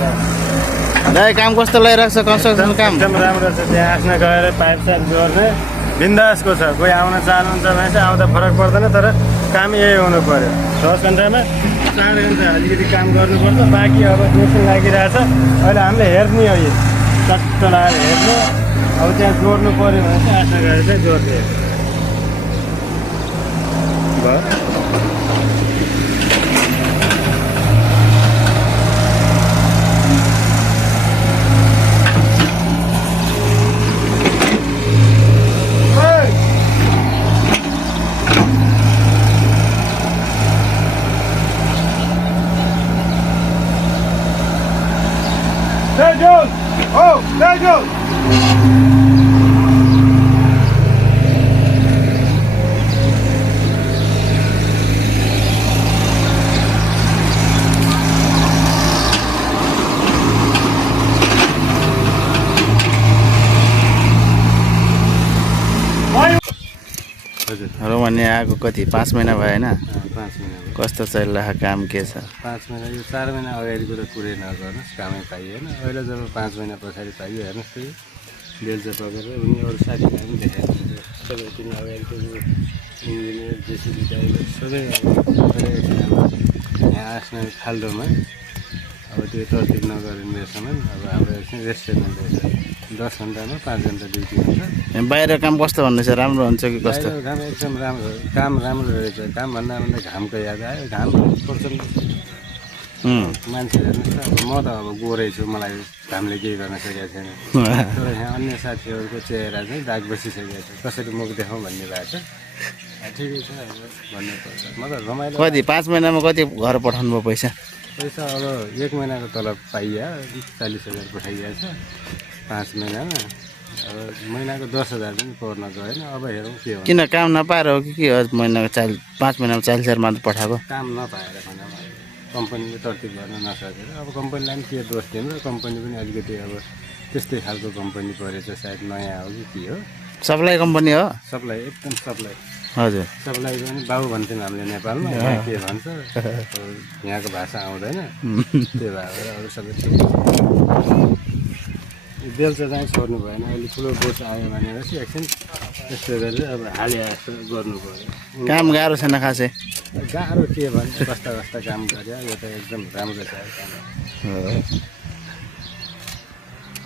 दाइ काम कस्तो लागिरहेको छ कन्स्ट्रक्सन काम? एकदम राम्रो छ। त्यहाँ आफ्नो गएर पाइप साइप जोड्ने बिन्दासको छ। कोही आउन चाहनुहुन्छ भने चाहिँ आउँदा फरक पर्दैन, तर काम यही हुनु पर्यो। 10 घन्टामा 4 घन्टा अलिकति काम गर्नुपर्छ। बाँकी अब मेसिन लागिरहेछ। अहिले हामीले हेर्ने हो, यो चट्ट लगाएर हेर्ने। अब त्यहाँ जोड्नु पर्यो भने चाहिँ आशा गरेर चाहिँ जोड्ने भयो। There goes! Oh, there goes! रोमानी आएको कति 5 महिना भयो होइन? 5 महिना भयो। कस्तो चलिरहेको काम के छ? 5 महिना, यो 4 महिना अगाडिको त कुरै नगर्नुहोस्, कामै पाइएन। अहिले जब 5 महिना पछाडि पाइयो, हेर्नुहोस् त बेल्चा पकेर उनी अरू साथीलाई पनि देखाइदिन्छ। सबै तिन अगाडिको इन्जिनियर जेसिबी ड्राइभर सबै यहाँ आफ्नो खाल्डोमा अब त्यो तरतिब नगरिँदैसम्म अब हाम्रो एकछिन रेस्टुरेन्ट रहेछ। 10 घन्टामा 5 घन्टा ड्युटी हुन्छ। बाहिर काम कस्तो भन्दैछ? राम्रो हुन्छ कि कस्तो? काम एकदम राम्रो, काम राम्रो रहेछ। काम भन्दा घामको याद आयो। घाम प्रचण्ड मान्छे हेर्नुहोस् त। अब म त अब गोरै छु, मलाई घामले केही गर्न सकेको छैन। तर यहाँ अन्य साथीहरूको चेहरा चाहिँ दाग बसिसकेको छ। कसरी मुख देखाउँ भन्ने भएको छ। ठिकै छ अब भन्नुपर्छ। म त रमाइलो। कति 5 महिनामा कति घर पठाउनु भयो पैसा? पैसा अब 1 महिनाको तलब पाइया 40,000 पठाइएको छ 5 महिनामा। अब महिनाको 10,000 पनि पर्न गएन। अब हेरौँ के हो। किन काम नपाएर हो कि के हो? महिनाको 5 महिनामा 40,000 मात्र पठाएको? काम नपाएर भनौँ, कम्पनीले तरतिब गर्न नसकेर। अब कम्पनीलाई पनि के दोष दिनु र कम्पनी पनि अलिकति अब त्यस्तै खालको कम्पनी परेछ, सायद नयाँ हो कि के हो। सप्लाई कम्पनी हो? सप्लाई, एकदम सप्लाई। हजुर। सप्लाई पनि बाबु भन्थ्यौँ हामीले नेपालमा। के भन्छ यहाँको भाषा आउँदैन, त्यो भएर अरू सबै ठिक छ। बेल्चा चाहिँ छोड्नु भएन। अहिले ठुलो बोट आयो भनेर चाहिँ एकछिन यस्तो गरेर अब हालिया जस्तो गर्नु पऱ्यो। काम गाह्रो छैन खासै? गाह्रो के भन्छ, कस्ता कस्ता काम गऱ्यो। यो त एकदम राम्रो छ काम।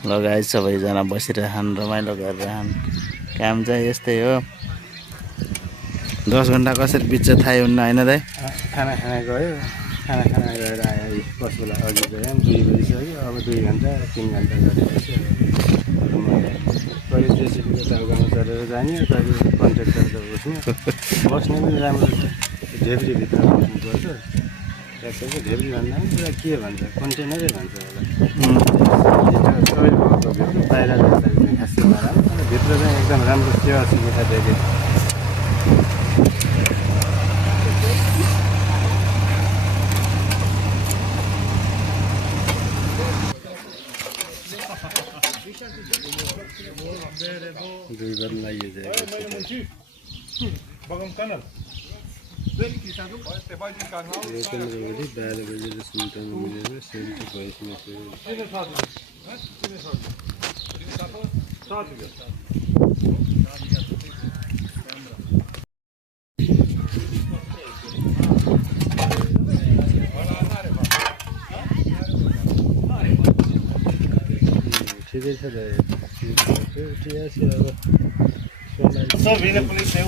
लगायत सबैजना बसिरहन्, रमाइलो गरिरहन्। काम चाहिँ यस्तै हो। 10 घन्टा कसरी बित्छ थाहै हुन्न होइन दाइ? खाना गयो, खाना गएर आयो। पस बेला अघि गयौँ 2 बजिसक्यो। अब 2 घन्टा 3 घन्टा गरेपछि कहिले जेसिबीको टाउकामा चढेर जाने, कहिले कन्ट्र्याक्टरको बस्ने। बस्ने पनि राम्रो छ। ढेब्रीभित्र बस्नुपर्छ। ट्र्याक्टरको ढेब्री भन्दा पनि पुरा के भन्छ, कन्टेनरै भन्छ होला। सबै भएको भित्र बाहिर जाँदाखेरि चाहिँ खासै नराम्रो, तर भित्र चाहिँ एकदम राम्रो सेवा सुविधा दिएको। दुई बार लागियो चाहिँ ठिकै छ त। Só vem a polícia.